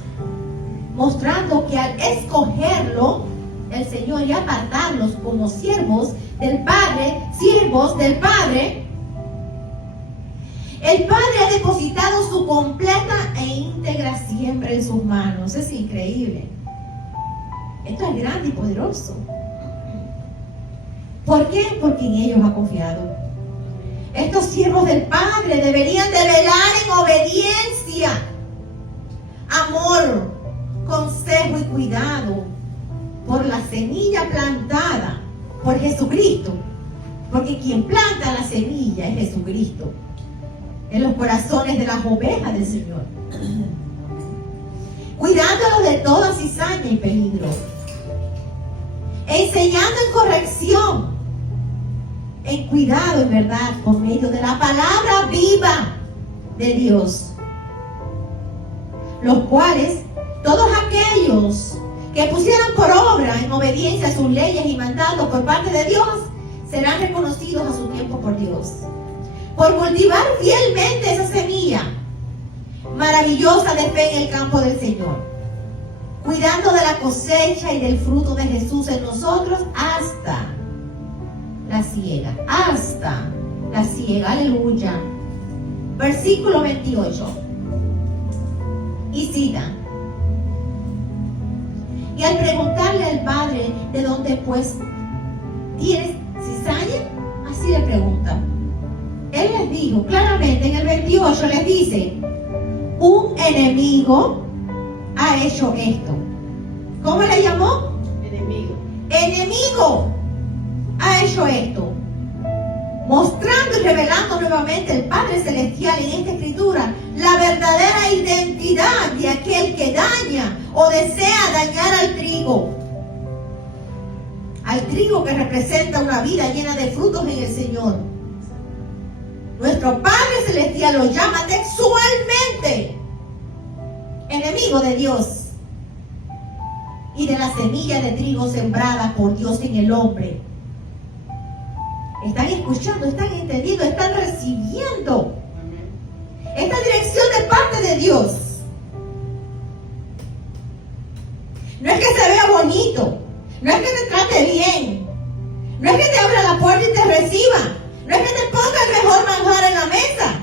mostrando que al escogerlo el Señor y apartarlos como siervos del Padre, el Padre ha depositado su completa e íntegra siembra en sus manos. Es increíble. Esto es grande y poderoso. ¿Por qué? Porque en ellos ha confiado. Estos siervos del Padre deberían de velar en obediencia, amor, consejo y cuidado por la semilla plantada por Jesucristo. Porque quien planta la semilla es Jesucristo en los corazones de las ovejas del Señor, cuidándolos de toda cizaña y peligro, enseñando en corrección, en cuidado, en verdad, por medio de la palabra viva de Dios, los cuales todos aquellos que pusieran por obra en obediencia a sus leyes y mandatos por parte de Dios serán reconocidos a su tiempo por Dios, por cultivar fielmente esa semilla maravillosa de fe en el campo del Señor, cuidando de la cosecha y del fruto de Jesús en nosotros hasta la siega, aleluya. versículo 28. Y cita. Y al preguntarle al padre de dónde pues tienes cizaña, así le pregunta. Él les dijo claramente en el 28, les dice, un enemigo ha hecho esto. ¿Cómo le llamó? Enemigo. Enemigo ha hecho esto. Mostrando y revelando nuevamente el Padre Celestial en esta escritura la verdadera identidad de aquel que daña o desea dañar al trigo. Al trigo que representa una vida llena de frutos en el Señor. Nuestro Padre Celestial lo llama textualmente enemigo de Dios y de la semilla de trigo sembrada por Dios en el hombre. ¿Están escuchando? ¿Están entendiendo? ¿Están recibiendo esta dirección de parte de Dios? No es que se vea bonito, no es que te trate bien, no es que te abra la puerta y te reciba, no es que te ponga el mejor manjar en la mesa,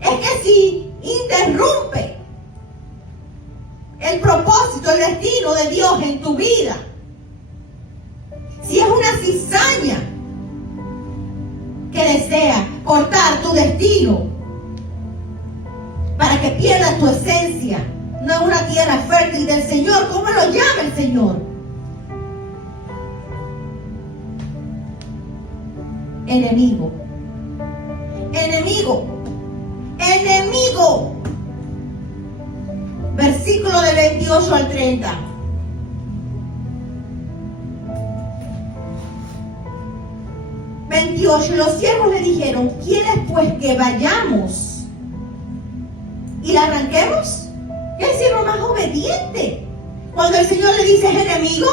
es que si interrumpe el propósito, el destino de Dios en tu vida, si es una cizaña que desea cortar tu destino para que pierdas tu esencia, no es una tierra fértil del Señor, ¿cómo lo llama el Señor? Enemigo. Enemigo. Enemigo. Versículo de 28 al 30. Y los siervos le dijeron, ¿quieres pues que vayamos y la arranquemos? ¿Qué es el siervo más obediente? Cuando el Señor le dice es enemigo,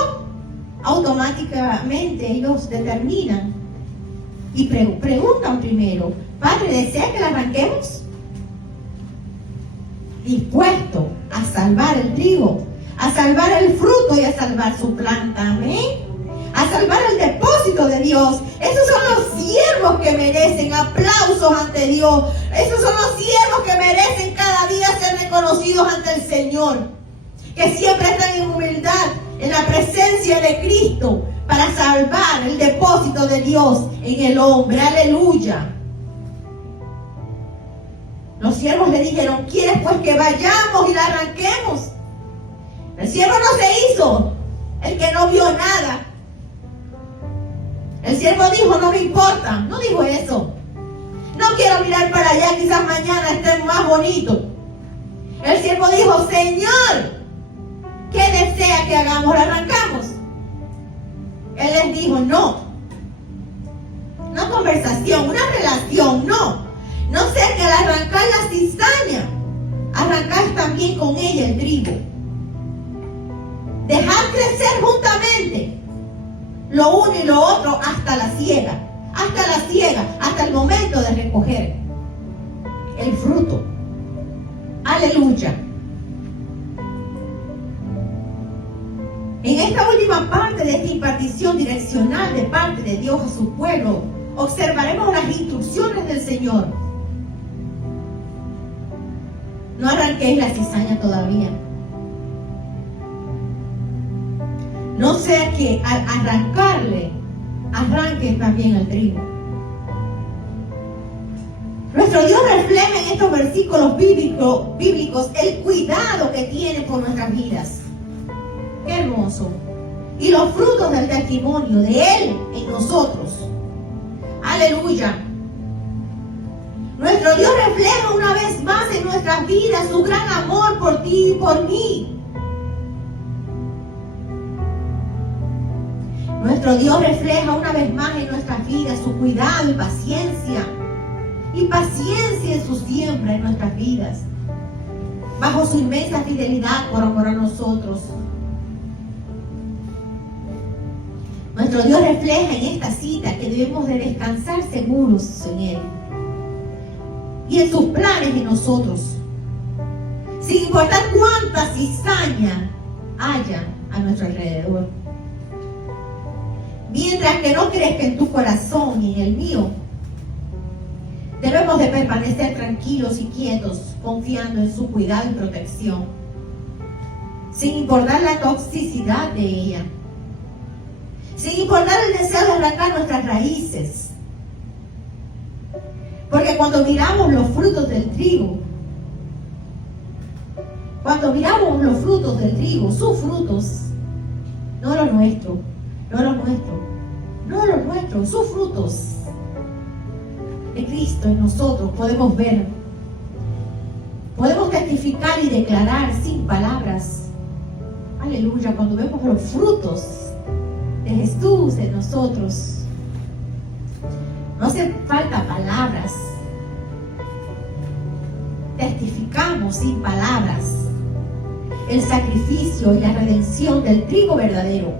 automáticamente ellos determinan y preguntan primero, Padre, ¿desea que la arranquemos? Dispuesto a salvar el trigo, a salvar el fruto y a salvar su planta. Amén. A salvar el depósito de Dios. Esos son los siervos que merecen aplausos ante Dios. Esos son los siervos que merecen cada día ser reconocidos ante el Señor. Que siempre están en humildad, en la presencia de Cristo, para salvar el depósito de Dios en el hombre. Aleluya. Los siervos le dijeron, ¿quieres pues que vayamos y la arranquemos? El siervo no se hizo el que no vio nada. El siervo dijo, no me importa. No dijo eso. No quiero mirar para allá, quizás mañana esté más bonito. El siervo dijo, Señor, ¿qué desea que hagamos? ¿La arrancamos? Él les dijo, no. No conversación, una relación, no. No sea que al arrancar la cizaña, arrancar también con ella el trigo. Dejar crecer juntamente lo uno y lo otro hasta la siega, hasta el momento de recoger el fruto. Aleluya. En esta última parte de esta impartición direccional de parte de Dios a su pueblo, observaremos las instrucciones del Señor. No arranquéis la cizaña todavía. No sea que al arrancarle, arranques también el trigo. Nuestro Dios refleja en estos versículos bíblicos el cuidado que tiene por nuestras vidas. ¡Qué hermoso! Y los frutos del testimonio de Él en nosotros. ¡Aleluya! Nuestro Dios refleja una vez más en nuestras vidas su gran amor por ti y por mí. Nuestro Dios refleja una vez más en nuestras vidas su cuidado y paciencia en su siembra en nuestras vidas, bajo su inmensa fidelidad por amor a nosotros. Nuestro Dios refleja en esta cita que debemos de descansar seguros en Él y en sus planes en nosotros, sin importar cuánta cizaña haya a nuestro alrededor. Mientras que no crezca en tu corazón y en el mío Debemos de permanecer tranquilos y quietos, confiando en su cuidado y protección, sin importar la toxicidad de ella, sin importar el deseo de arrancar nuestras raíces. Porque cuando miramos los frutos del trigo, sus frutos, no los nuestros, sus frutos de Cristo en nosotros, podemos ver, podemos testificar y declarar sin palabras. Aleluya, cuando vemos los frutos de Jesús en nosotros, no hace falta palabras. Testificamos sin palabras el sacrificio y la redención del trigo verdadero.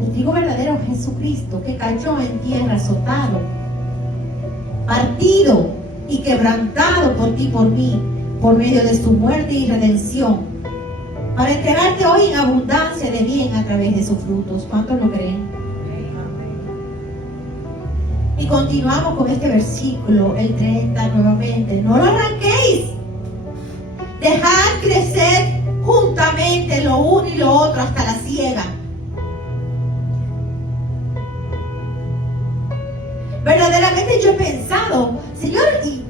El trigo verdadero es Jesucristo, que cayó en tierra azotado, partido y quebrantado por ti y por mí, por medio de su muerte y redención, para entregarte hoy en abundancia de bien a través de sus frutos. ¿Cuántos lo creen? Y continuamos con este versículo, el 30 nuevamente. No lo arranquéis. Dejad crecer juntamente lo uno y lo otro hasta la siega. Verdaderamente yo he pensado, Señor, ¿y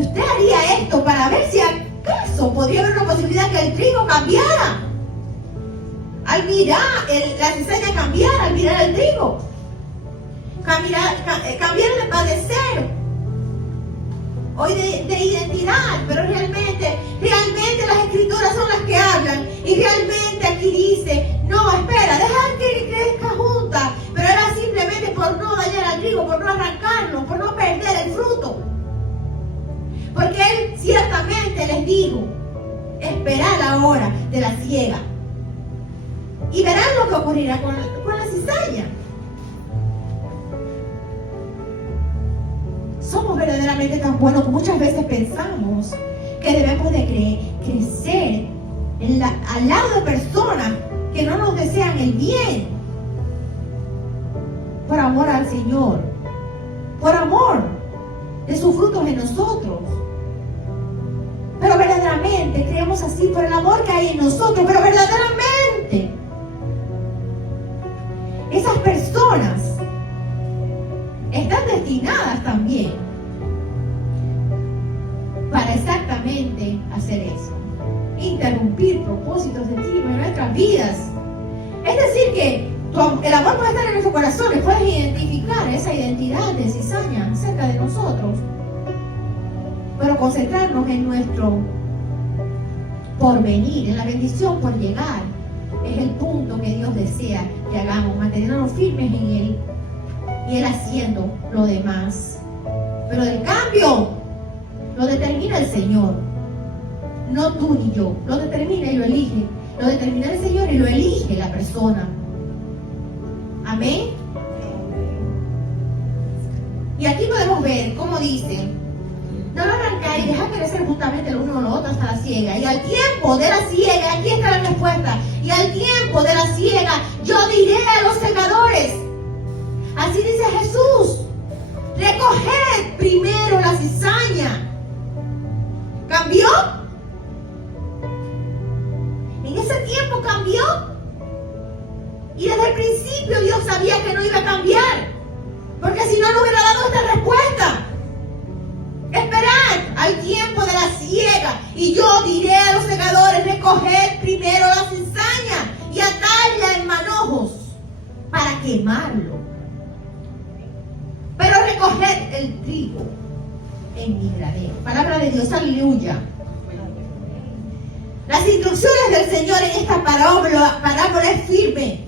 usted haría esto para ver si acaso podría haber una posibilidad que el trigo cambiara? Al mirar la cizaña cambiar, al mirar el trigo. Cambiar de padecer, hoy de identidad, pero realmente las escrituras son las que hablan, y realmente aquí dice, no, espera, dejar que crezca junta, pero era simplemente por no dañar al trigo, por no arrancarlo, por no perder el fruto, porque él ciertamente les dijo, esperad la hora de la siega, y verán lo que ocurrirá con la cizaña. Somos verdaderamente tan buenos que muchas veces pensamos que debemos de crecer al lado de personas que no nos desean el bien, por amor al Señor, por amor de sus frutos en nosotros. Pero verdaderamente creemos así por el amor que hay en nosotros, pero verdaderamente esas personas están destinadas también para exactamente hacer eso, interrumpir propósitos de Dios en nuestras vidas. Es decir que el amor puede estar en nuestros corazones, puedes identificar esa identidad de cizaña cerca de nosotros, pero concentrarnos en nuestro porvenir, en la bendición por llegar, es el punto que Dios desea que hagamos, mantenernos firmes en Él y Él haciendo lo demás. Pero el cambio lo determina el Señor, no tú ni yo. Lo determina y lo elige. Lo determina el Señor y lo elige la persona. Amén. Y aquí podemos ver cómo dice: no lo arrancáis, dejad crecer juntamente lo uno con lo otro hasta la siega. Y al tiempo de la siega, aquí está la respuesta, y al tiempo de la siega yo diré a los segadores, así dice Jesús, recoged primero la cizaña. ¿Cambió? En ese tiempo cambió. Y desde el principio Dios sabía que no iba a cambiar, porque si no, no hubiera dado esta respuesta. Esperad al tiempo de la siega, y yo diré a los segadores, recoged primero la cizaña y atadla en manojos para quemarlo, pero recoged el trigo en mi granero. Palabra de Dios, aleluya. Las instrucciones del Señor en esta parábola es firme.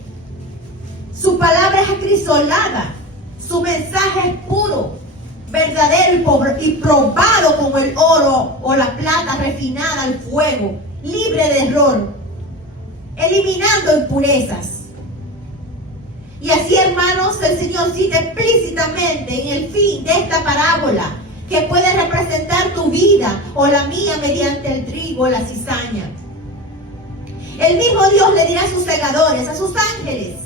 Su palabra es acrisolada. Su mensaje es puro, verdadero y probado como el oro o la plata refinada al fuego, libre de error, eliminando impurezas. Y así, hermanos, el Señor cita explícitamente en el fin de esta parábola que puede representar tu vida o la mía mediante el trigo o la cizaña. El mismo Dios le dirá a sus segadores, a sus ángeles.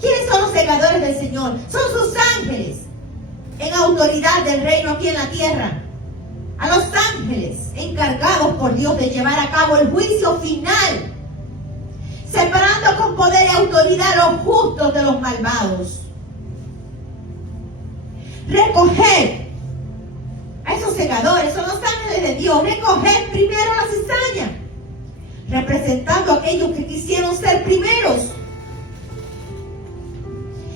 ¿Quiénes son los segadores del Señor? Son sus ángeles. en autoridad del reino aquí en la tierra. A los ángeles encargados por Dios de llevar a cabo el juicio final, separando con poder y autoridad a los justos de los malvados. Recoger a esos segadores, son los ángeles de Dios, recoger primero la cizaña, representando a aquellos que quisieron ser primeros.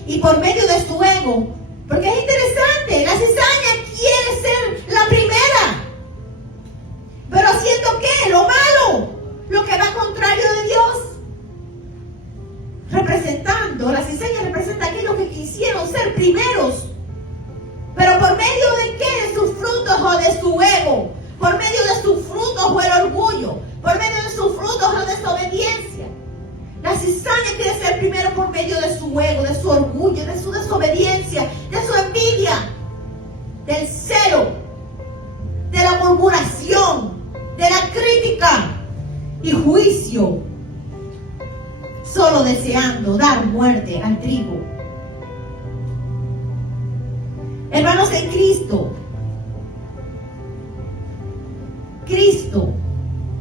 Y por medio de su ego, porque es interesante, la cizaña quiere ser la primera, pero haciendo ¿qué? Lo malo, lo que va contrario de Dios. Representando, la cizaña representa a aquellos que quisieron ser primeros, pero por medio de ¿qué? De sus frutos o de su ego, por medio de sus frutos o el orgullo, por medio de sus frutos o la desobediencia. La cizaña quiere ser primero por medio de su ego, de su orgullo, de su desobediencia, de su envidia, del celo, de la murmuración, de la crítica y juicio, solo deseando dar muerte al trigo. Hermanos en Cristo,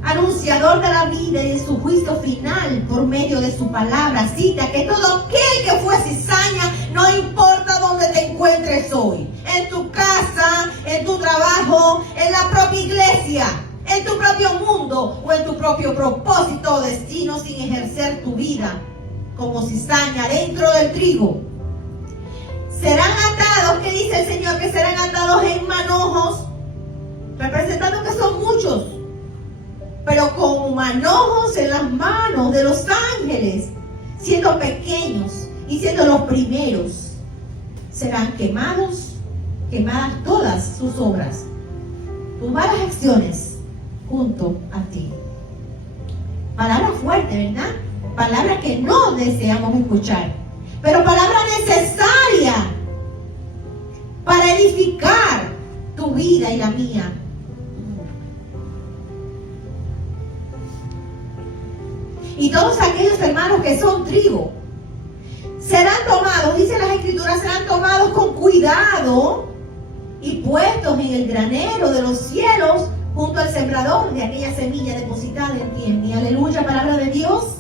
anunciador de la vida y de su juicio final por medio de su palabra, cita que todo aquel que fue cizaña, no importa dónde te encuentres hoy, en tu casa, en tu trabajo, en la propia iglesia, en tu propio mundo o en tu propio propósito o destino, sin ejercer tu vida como cizaña dentro del trigo, serán atados, ¿qué dice el Señor? Que serán atados en manojos, representando que son muchos, pero como manojos en las manos de los ángeles, siendo pequeños y siendo los primeros, serán quemadas todas sus obras, tus malas acciones junto a ti. Palabra fuerte, ¿verdad? Palabra que no deseamos escuchar, pero palabra necesaria para edificar tu vida y la mía. Y todos aquellos hermanos que son trigo serán tomados, dice las Escrituras, serán tomados con cuidado y puestos en el granero de los cielos junto al sembrador de aquella semilla depositada en ti, en mí. Aleluya, palabra de Dios.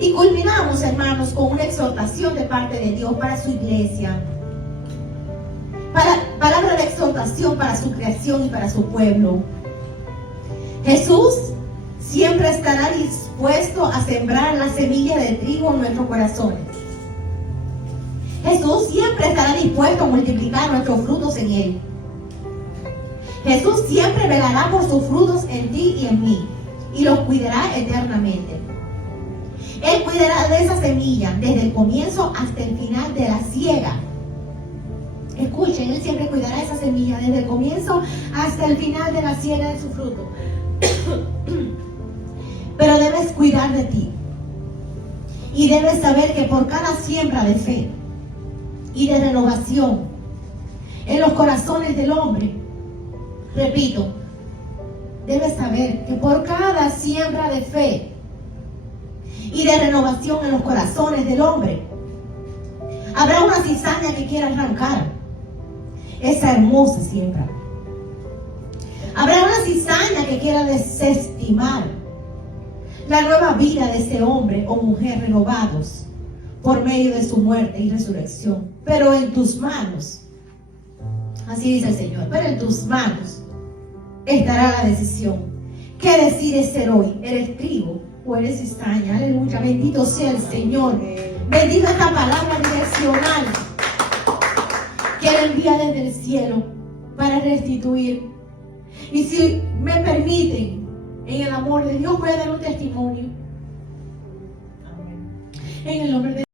Y culminamos, hermanos, con una exhortación de parte de Dios para su iglesia. Palabra de exhortación para su creación y para su pueblo. Jesús siempre estará dispuesto a sembrar la semilla de trigo en nuestros corazones. Jesús siempre estará dispuesto a multiplicar nuestros frutos en Él. Jesús siempre velará por sus frutos en ti y en mí, y los cuidará eternamente. Él cuidará de esa semilla desde el comienzo hasta el final de la siega. Escuchen, Él siempre cuidará esa semilla desde el comienzo hasta el final de la siega de su fruto. Pero debes cuidar de ti. Y debes saber que por cada siembra de fe y de renovación en los corazones del hombre, repito, debes saber que por cada siembra de fe y de renovación en los corazones del hombre, habrá una cizaña que quiera arrancar esa hermosa siembra. Habrá una cizaña que quiera desestimar la nueva vida de ese hombre o mujer renovados por medio de su muerte y resurrección. Pero en tus manos, así dice el Señor, pero en tus manos estará la decisión. ¿Qué decides ser hoy? ¿Eres trigo o eres cizaña? Aleluya, bendito sea el Señor. Bendito esta palabra direccional que Él envía desde el cielo para restituir. Y si me permiten, en el amor de Dios voy a dar un testimonio. En el nombre de